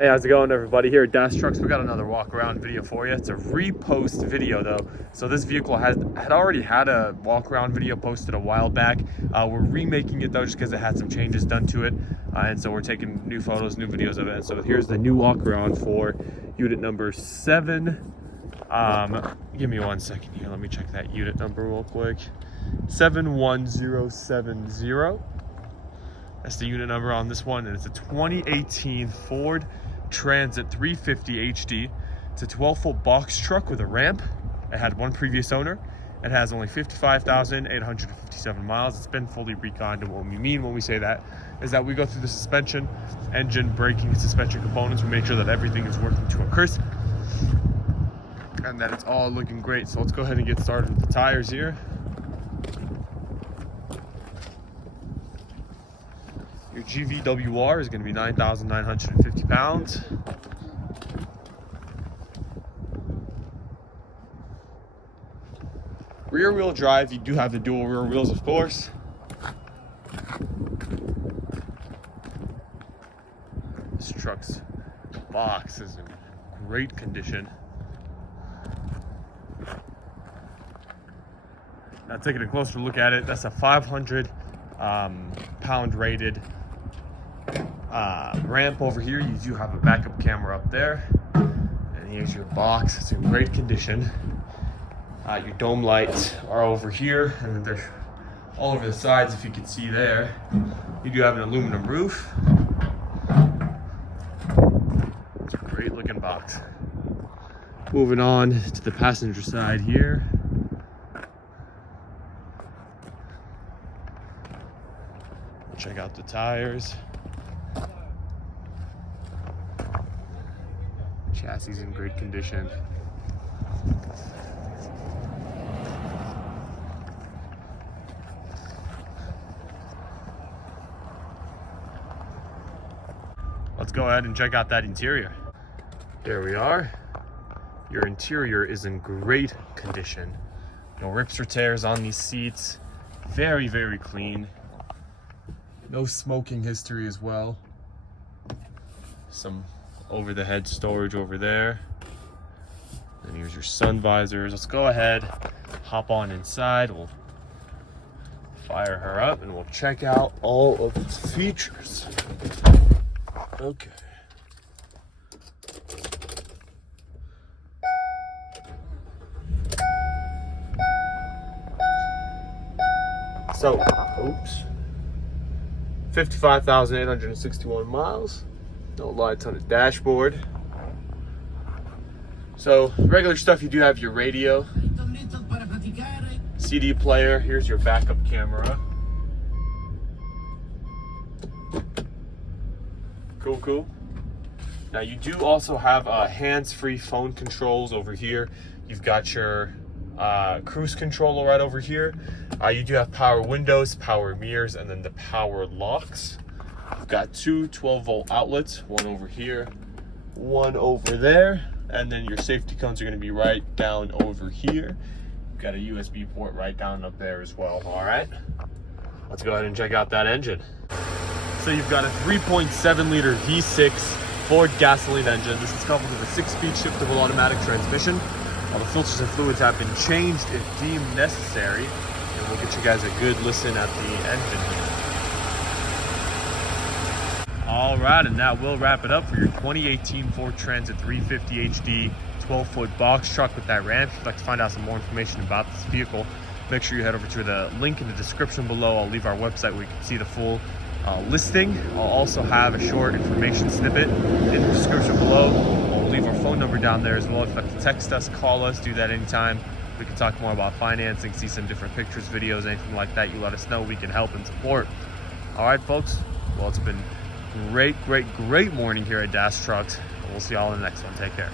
Hey, how's it going, everybody? Here at Dash Trucks, we got another walk around video for you. It's a repost video though. So this vehicle had already had a walk around video posted a while back. We're remaking it though, just because it had some changes done to it. And so we're taking new photos, new videos of it. And so here's the new walk around for unit number 7. Give me 1 second here. Let me check that unit number real quick. 71070. That's the unit number on this one, and it's a 2018 Ford Transit 350 HD. It's a 12-foot box truck with a ramp. It had one previous owner. It has only 55,857 miles. It's been fully reconned, and what we mean when we say that is that we go through the suspension, engine, braking, suspension components. We make sure that everything is working to a crisp and that it's all looking great. So let's go ahead and get started with the tires here. Your GVWR is going to be 9,950 pounds. Rear wheel drive, you do have the dual rear wheels, of course. This truck's box is in great condition. Now taking a closer look at it, that's a 500 pound rated ramp over here. You do have a backup camera up there, and here's your box. It's in great condition. Your dome lights are over here, and then they're all over the sides, if you can see there. You do have an aluminum roof. It's a great looking box. Moving on to the passenger side here. Check out the tires. Chassis is in great condition. Let's go ahead and check out that interior. There we are. Your interior is in great condition. No rips or tears on these seats. Very, very clean. No smoking history as well. Some over the head storage over there. And here's your sun visors. Let's go ahead, hop on inside. We'll fire her up and we'll check out all of its features. Okay. So, oops. 55,861 miles. No lights on the dashboard. So, regular stuff, you do have your radio, CD player. Here's your backup camera. Cool. Now, you do also have hands-free phone controls over here. You've got your cruise control right over here. You do have power windows, power mirrors, and then the power locks. You've got two 12-volt outlets, one over here, one over there, and then your safety cones are going to be right down over here. You've got a USB port right down up there as well. All right, let's go ahead and check out that engine. So you've got a 3.7 liter V6 Ford gasoline engine. This is coupled with a 6-speed shiftable automatic transmission. All the filters and fluids have been changed if deemed necessary, and we'll get you guys a good listen at the engine here. All right, and that will wrap it up for your 2018 Ford Transit 350 HD 12-foot box truck with that ramp. If you'd like to find out some more information about this vehicle, make sure you head over to the link in the description below. I'll leave our website where you can see the full listing. I'll also have a short information snippet in the description below. Leave our phone number down there as well. If you'd like to text us, call us, do that anytime. We can talk more about financing, see some different pictures, videos, anything like that. You let us know. We can help and support. All right, folks. Well, it's been great morning here at Dash Trucks. We'll see y'all in the next one. Take care.